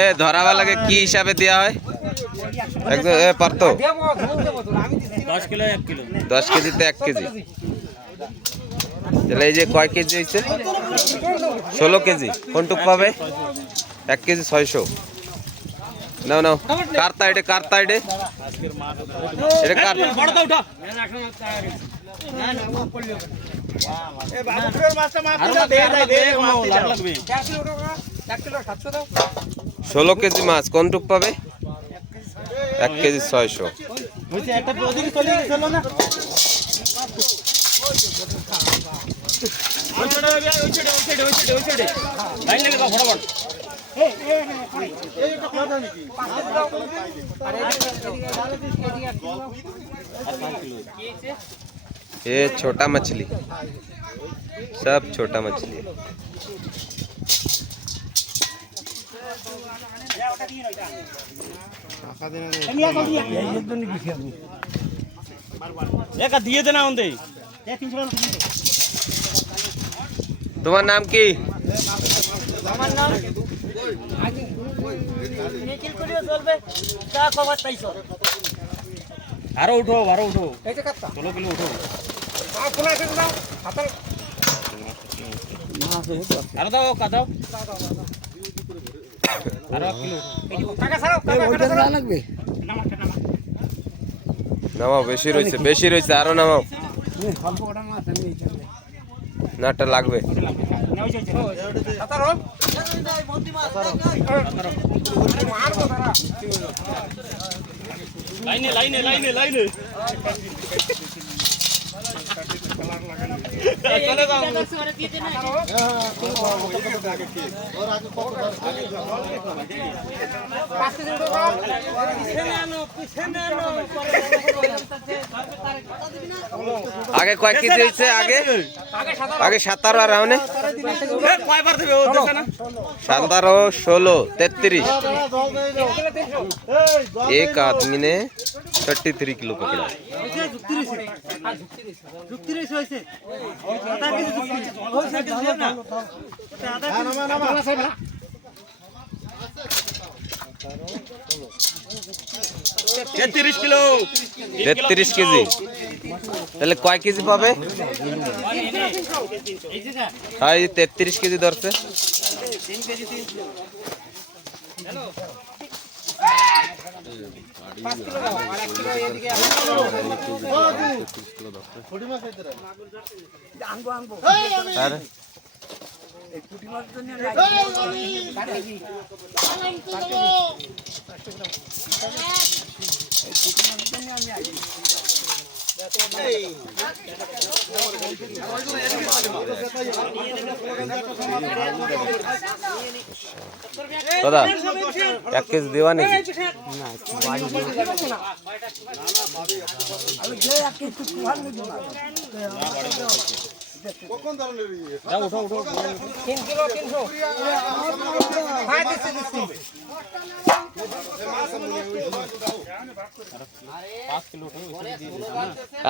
এ ধরাওয়ালাকে কি হিসাবে দেওয়া হয়? একদম পারতো 10 কেজিতে 1 কেজি। তাহলে এই যে কয় কেজি হয়েছে? 16 কেজি। কোনটুক পাবে? 1 কেজি 600। নাও নাও, কার তাইডে কার তাইডে এটা কার? ষোলো কেজি মাছ কোনটুক পাবে? 1 কেজি 600। ये छोटा मछली, सब छोटा मछली। তোমার নাম কি? আরো উঠো ষোলো কিলো উঠো আরো দাও কাদাও আরো কিলো নামাও, বেশি রয়েছে আরো নামাও। নাটা লাগবে। লাইনে আগে কয় কেজি হয়েছে? আগে 17 আর রাউনে 17, 16, 33। एक आदमी ने 33 किलो पकड़ा। Kilo 33 KG. তাহলে কয় কেজি পাবে? হ্যাঁ, 33 কেজি ধরছে। দাদা 1 কেজি দেওয়া নাকি?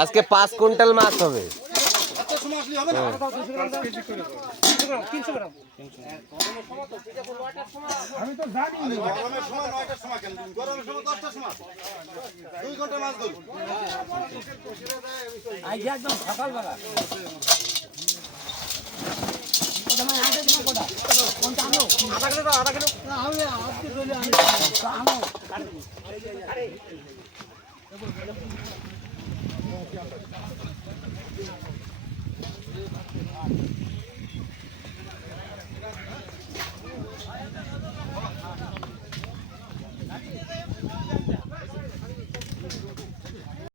আজকে 5 কুইন্টাল মাছ হবে। আমি তো জানি গরমের সময় 9টার সময় কেন গরমের সময় 10টার সময় 2 ঘন্টা মাছ ধরি আজ একদম সকালবেলা ওটা মানে আগে দিন কোটা কোনটা আনো আধা কিলো না আমি আজকে চলে আনো আরে